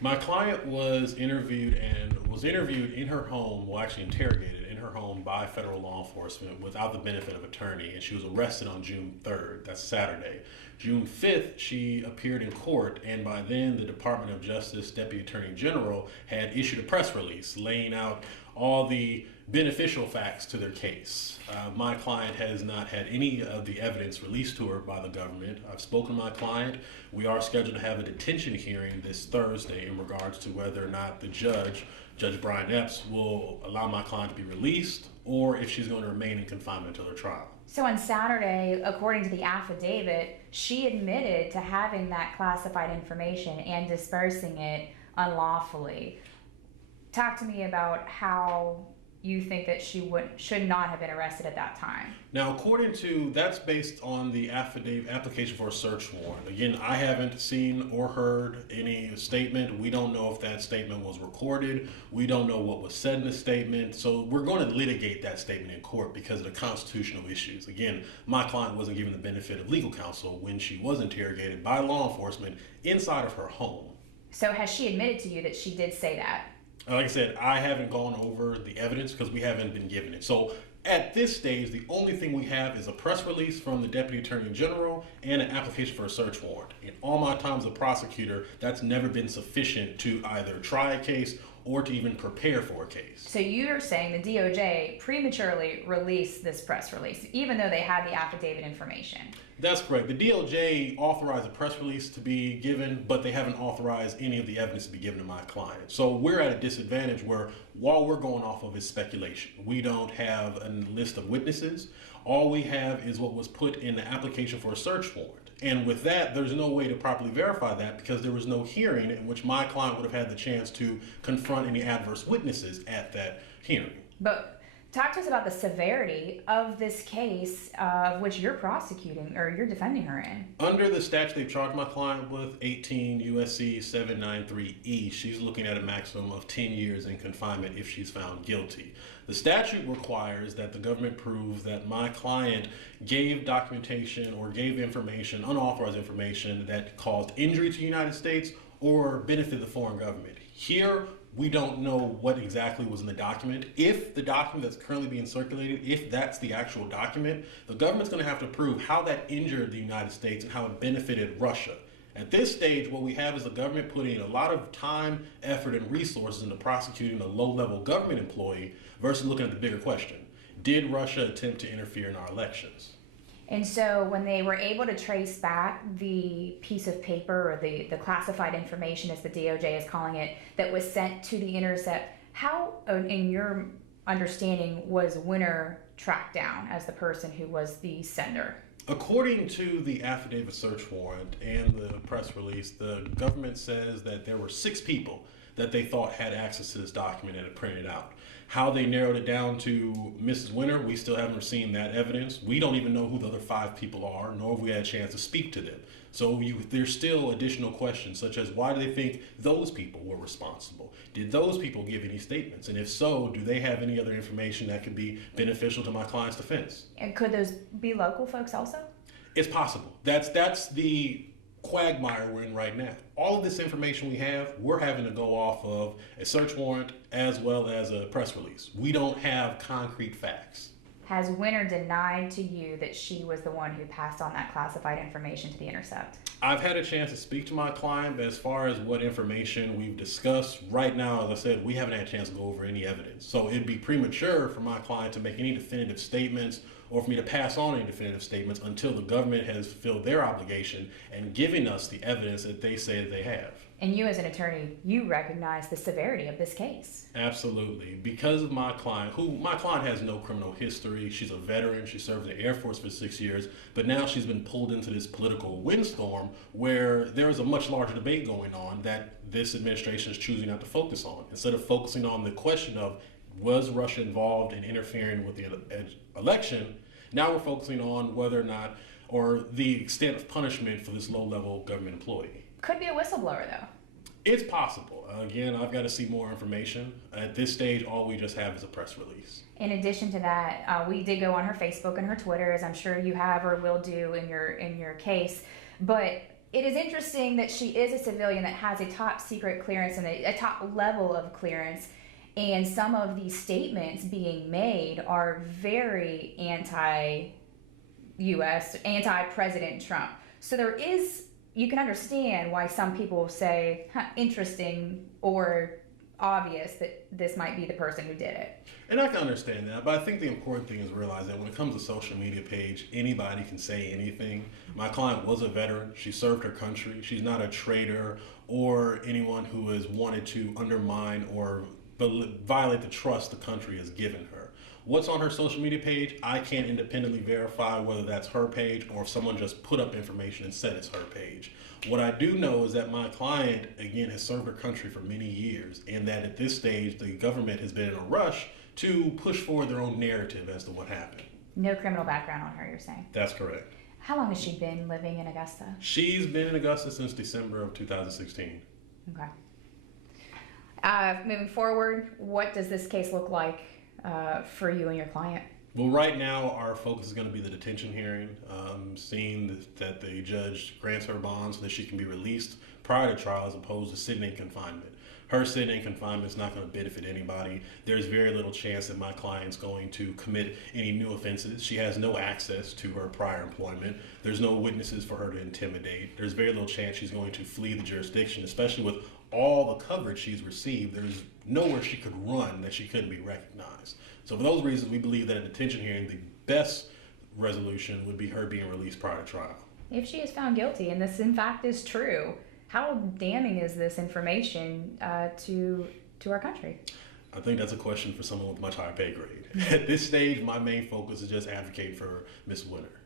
My client was interviewed in her home, well, actually interrogated in her home by federal law enforcement without the benefit of attorney, and she was arrested on June 3rd. That's Saturday. June 5th, she appeared in court, and by then, the Department of Justice Deputy Attorney General had issued a press release laying out all the beneficial facts to their case. My client has not had any of the evidence released to her by the government. I've spoken to my client. We are scheduled to have a detention hearing this Thursday in regards to whether or not the Judge Brian Epps, will allow my client to be released or if she's going to remain in confinement until her trial. So on Saturday, according to the affidavit, she admitted to having that classified information and dispersing it unlawfully. Talk to me about how you think that she should not have been arrested at that time. Now, that's based on the affidavit application for a search warrant. Again, I haven't seen or heard any statement. We don't know if that statement was recorded. We don't know what was said in the statement. So we're going to litigate that statement in court because of the constitutional issues. Again, my client wasn't given the benefit of legal counsel when she was interrogated by law enforcement inside of her home. So has she admitted to you that she did say that? Like I said, I haven't gone over the evidence because we haven't been given it. So at this stage, the only thing we have is a press release from the Deputy Attorney General and an application for a search warrant. In all my time as a prosecutor, that's never been sufficient to either try a case or to even prepare for a case. So you're saying the DOJ prematurely released this press release, even though they had the affidavit information? That's correct. The DOJ authorized a press release to be given, but they haven't authorized any of the evidence to be given to my client. So we're at a disadvantage where all we're going off of is speculation. We don't have a list of witnesses. All we have is what was put in the application for a search warrant. And with that, there's no way to properly verify that because there was no hearing in which my client would have had the chance to confront any adverse witnesses at that hearing. But talk to us about the severity of this case of which you're prosecuting or you're defending her in. Under the statute they've charged my client with, 18 USC 793E, she's looking at a maximum of 10 years in confinement if she's found guilty. The statute requires that the government prove that my client gave documentation or gave information, unauthorized information, that caused injury to the United States or benefited the foreign government. Here, we don't know what exactly was in the document. If the document that's currently being circulated, if that's the actual document, the government's going to have to prove how that injured the United States and how it benefited Russia. At this stage, what we have is the government putting a lot of time, effort, and resources into prosecuting a low-level government employee versus looking at the bigger question. Did Russia attempt to interfere in our elections? And so when they were able to trace back the piece of paper or the classified information, as the DOJ is calling it, that was sent to the Intercept, how, in your understanding, was Winner tracked down as the person who was the sender? According to the affidavit search warrant and the press release, the government says that there were 6 people that they thought had access to this document and had printed out. How they narrowed it down to Mrs. Winter, we still haven't seen that evidence. We don't even know who the other 5 people are, nor have we had a chance to speak to them. So there's still additional questions, such as why do they think those people were responsible? Did those people give any statements? And if so, do they have any other information that could be beneficial to my client's defense? And could those be local folks also? It's possible. That's the quagmire we're in right now. All of this information we have, we're having to go off of a search warrant as well as a press release. We don't have concrete facts. Has Winter denied to you that she was the one who passed on that classified information to the Intercept? I've had a chance to speak to my client, but as far as what information we've discussed, right now, as I said, we haven't had a chance to go over any evidence. So it'd be premature for my client to make any definitive statements or for me to pass on any definitive statements until the government has fulfilled their obligation and given us the evidence that they say that they have. And you as an attorney, you recognize the severity of this case. Absolutely. Because of my client, my client has no criminal history. She's a veteran. She served in the Air Force for 6 years, but now she's been pulled into this political windstorm where there is a much larger debate going on that this administration is choosing not to focus on. Instead of focusing on the question of was Russia involved in interfering with the election, now we're focusing on whether or not, or the extent of punishment for this low-level government employee. Could be a whistleblower, though. It's possible. Again, I've got to see more information. At this stage, all we just have is a press release. In addition to that, we did go on her Facebook and her Twitter, as I'm sure you have or will do in your case. But it is interesting that she is a civilian that has a top secret clearance and a top level of clearance, and some of these statements being made are very anti-U.S., anti-President Trump. So there is, you can understand why some people say, interesting or obvious that this might be the person who did it. And I can understand that, but I think the important thing is realize that when it comes to social media page, anybody can say anything. My client was a veteran. She served her country. She's not a traitor or anyone who has wanted to undermine or violate the trust the country has given her. What's on her social media page, I can't independently verify whether that's her page or if someone just put up information and said it's her page. What I do know is that my client, again, has served her country for many years, and that at this stage, the government has been in a rush to push forward their own narrative as to what happened. No criminal background on her, you're saying? That's correct. How long has she been living in Augusta? She's been in Augusta since December of 2016. Okay. Moving forward, what does this case look like for you and your client? Well, right now, our focus is going to be the detention hearing, seeing that the judge grants her bond so that she can be released prior to trial as opposed to sitting in confinement. Her sitting in confinement is not going to benefit anybody. There's very little chance that my client's going to commit any new offenses. She has no access to her prior employment. There's no witnesses for her to intimidate. There's very little chance she's going to flee the jurisdiction, especially with all the coverage she's received. There's nowhere she could run that she couldn't be recognized. So for those reasons, we believe that a detention hearing, the best resolution would be her being released prior to trial. If she is found guilty, and this in fact is true, how damning is this information to our country? I think that's a question for someone with much higher pay grade. At this stage, my main focus is just advocate for Ms. Winter.